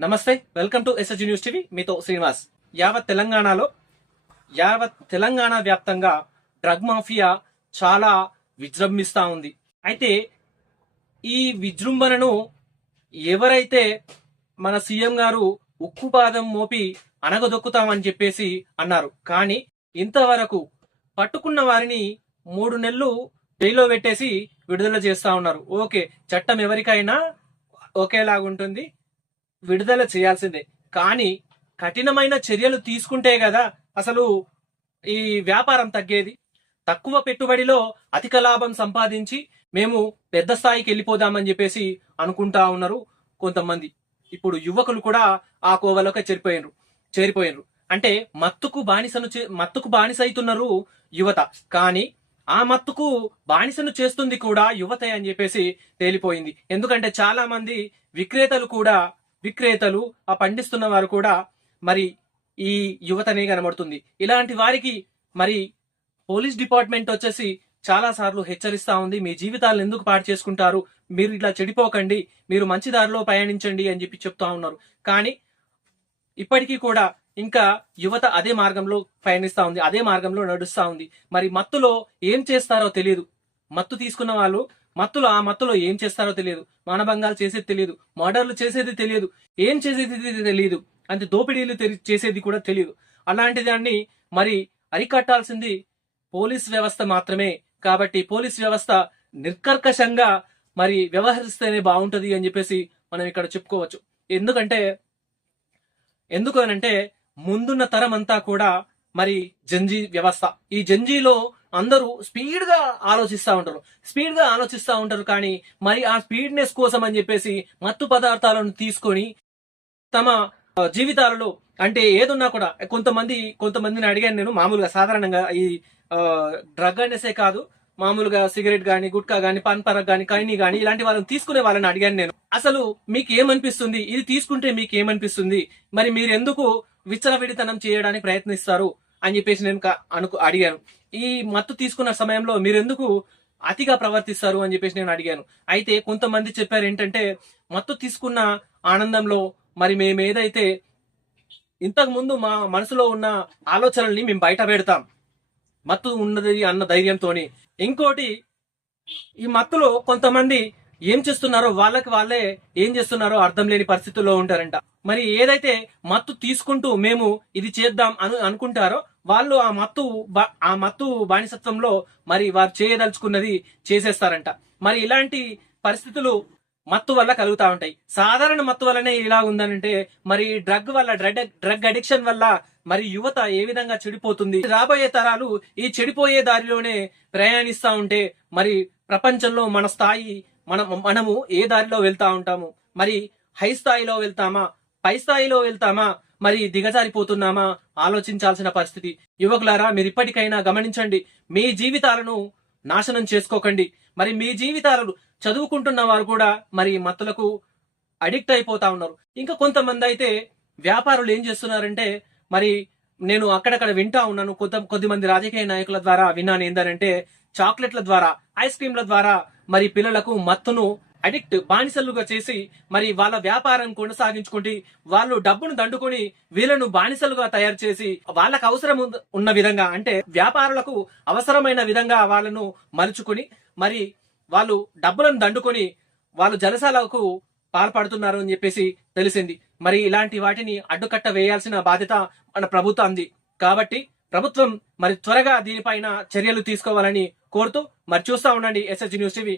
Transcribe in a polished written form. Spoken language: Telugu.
నమస్తే, welcome to SSG news TV. మీతో శ్రీనివాస్. యావత్ తెలంగాణ వ్యాప్తంగా డ్రగ్ మాఫియా చాలా విజృంభిస్తా ఉంది. అయితే ఈ విజృంభణను ఎవరైతే మన సీఎం గారు ఉక్కుపాదం మోపి అనగదొక్కుతామని చెప్పేసి అన్నారు, కానీ ఇంతవరకు పట్టుకున్న వారిని 3 నెలలు జైల్లో పెట్టేసి విడుదల చేస్తా ఉన్నారు. ఓకే, చట్టం ఎవరికైనా ఒకేలాగుంటుంది, విడుదల చేయాల్సిందే. కానీ కఠినమైన చర్యలు తీసుకుంటే కదా అసలు ఈ వ్యాపారం తగ్గేది. తక్కువ పెట్టుబడిలో అధిక లాభం సంపాదించి మేము పెద్ద స్థాయికి వెళ్ళిపోదామని చెప్పేసి అనుకుంటా ఉన్నారు కొంతమంది. ఇప్పుడు యువకులు కూడా ఆ కోవలోకి చేరిపోయినరు. అంటే మత్తుకు బానిసైతున్నారు యువత. కానీ ఆ మత్తుకు బానిసను చేస్తుంది కూడా యువతే అని చెప్పేసి తేలిపోయింది. ఎందుకంటే చాలా మంది విక్రేతలు ఆ పండిస్తున్న వారు కూడా మరి ఈ యువతనే కనబడుతుంది. ఇలాంటి వారికి మరి పోలీస్ డిపార్ట్మెంట్ వచ్చేసి చాలా సార్లు హెచ్చరిస్తా ఉంది, మీ జీవితాలను ఎందుకు పాడు చేసుకుంటారు, మీరు ఇట్లా చెడిపోకండి, మీరు మంచి దారిలో పయనించండి అని చెప్పి చెప్తా ఉన్నారు. కానీ ఇప్పటికీ కూడా ఇంకా యువత అదే మార్గంలో పయనిస్తా ఉంది, అదే మార్గంలో నడుస్తా ఉంది. మరి మత్తులో ఏం చేస్తారో తెలియదు. మత్తు తీసుకున్న వాళ్ళు ఆ మత్తులో ఏం చేస్తారో తెలియదు, మానభంగాలు చేసేది తెలియదు, మర్డర్లు చేసేది తెలియదు, ఏం చేసేది తెలియదు, అంటే దోపిడీలు చేసేది కూడా తెలియదు. అలాంటి దాన్ని మరి అరికట్టాల్సింది పోలీస్ వ్యవస్థ మాత్రమే. కాబట్టి పోలీస్ వ్యవస్థ నిర్కర్కశంగా మరి వ్యవహరిస్తేనే బాగుంటది అని చెప్పేసి మనం ఇక్కడ చెప్పుకోవచ్చు. ఎందుకు అనంటే ముందున్న తరం అంతా కూడా మరి జంజీ వ్యవస్థ. ఈ జంజీలో అందరూ స్పీడ్ గా ఆలోచిస్తా ఉంటారు. కానీ మరి ఆ స్పీడ్నెస్ కోసం అని చెప్పేసి మత్తు పదార్థాలను తీసుకొని తమ జీవితాలలో అంటే ఏదున్నా కూడా కొంతమందిని అడిగాను నేను. మామూలుగా సాధారణంగా ఈ డ్రగ్ అనేసే కాదు, మామూలుగా సిగరెట్ గాని, గుట్కా గాని, పాన్ పరగ్ గాని, కైని గాని ఇలాంటి వాళ్ళని తీసుకునే వాళ్ళని అడిగాను నేను. అసలు మీకు ఏమనిపిస్తుంది, ఇది తీసుకుంటే మీకు ఏమనిపిస్తుంది, మరి మీరు ఎందుకు విచ్చలవిడితనం చేయడానికి ప్రయత్నిస్తారు అని చెప్పేసి నేను అడిగాను. ఈ మత్తు తీసుకున్న సమయంలో మీరు ఎందుకు అతిగా ప్రవర్తిస్తారు అని చెప్పేసి నేను అడిగాను. అయితే కొంతమంది చెప్పారు ఏంటంటే, మత్తు తీసుకున్న ఆనందంలో మరి మేము ఏదైతే ఇంతకు ముందు మా మనసులో ఉన్న ఆలోచనల్ని మేము బయట పెడతాం మత్తు ఉన్నది అన్న ధైర్యంతోని. ఇంకోటి, ఈ మత్తులో కొంతమంది ఏం చేస్తున్నారో వాళ్ళే ఏం చేస్తున్నారో అర్థం లేని పరిస్థితుల్లో ఉంటారంట. మరి ఏదైతే మత్తు తీసుకుంటూ మేము ఇది చేద్దాం అనుకుంటారో వాళ్ళు ఆ మత్తు బానిసత్వంలో మరి వారు చేయదలుచుకున్నది చేసేస్తారంట. మరి ఇలాంటి పరిస్థితులు మత్తు వల్ల కలుగుతా ఉంటాయి. సాధారణ మత్తు వల్లనే ఇలా ఉందనంటే మరి డ్రగ్ అడిక్షన్ వల్ల మరి యువత ఏ విధంగా చెడిపోతుంది, రాబోయే తరాలు ఈ చెడిపోయే దారిలోనే ప్రయాణిస్తా ఉంటే మరి ప్రపంచంలో మనము ఏ దారిలో వెళ్తా ఉంటాము, మరి హై స్థాయిలో వెళ్తామా, పై స్థాయిలో వెళ్తామా, మరి దిగజారిపోతున్నామా ఆలోచించాల్సిన పరిస్థితి. యువకులారా, మీరు ఇప్పటికైనా గమనించండి, మీ జీవితాలను నాశనం చేసుకోకండి. మరి మీ జీవితాలను చదువుకుంటున్న వారు కూడా మరి మత్తులకు అడిక్ట్ అయిపోతా ఉన్నారు. ఇంకా కొంతమంది అయితే వ్యాపారులు ఏం చేస్తున్నారంటే, మరి నేను అక్కడక్కడ వింటా ఉన్నాను, కొద్దిమంది రాజకీయ నాయకుల ద్వారా విన్నాను ఏంటంటే, చాక్లెట్ల ద్వారా, ఐస్ క్రీంల ద్వారా మరి పిల్లలకు మత్తును బానిసలుగా చేసి మరి వాళ్ళ వ్యాపారం కొనసాగించుకుంటే వాళ్ళు డబ్బును దండుకొని వీళ్ళను బానిసలుగా తయారు చేసి వాళ్ళకు అవసరం ఉన్న విధంగా, అంటే వ్యాపారులకు అవసరమైన విధంగా వాళ్ళను మలుచుకుని మరి వాళ్ళు డబ్బులను దండుకొని వాళ్ళు జలసాలకు పాల్పడుతున్నారు అని చెప్పేసి తెలిసింది. మరి ఇలాంటి వాటిని అడ్డుకట్ట వేయాల్సిన బాధ్యత మన ప్రభుత్వంది. కాబట్టి ప్రభుత్వం మరి త్వరగా దీనిపైన చర్యలు తీసుకోవాలని కోరుతూ మరి చూస్తా ఉండండి ఎస్ఎస్జి న్యూస్ టీవీ.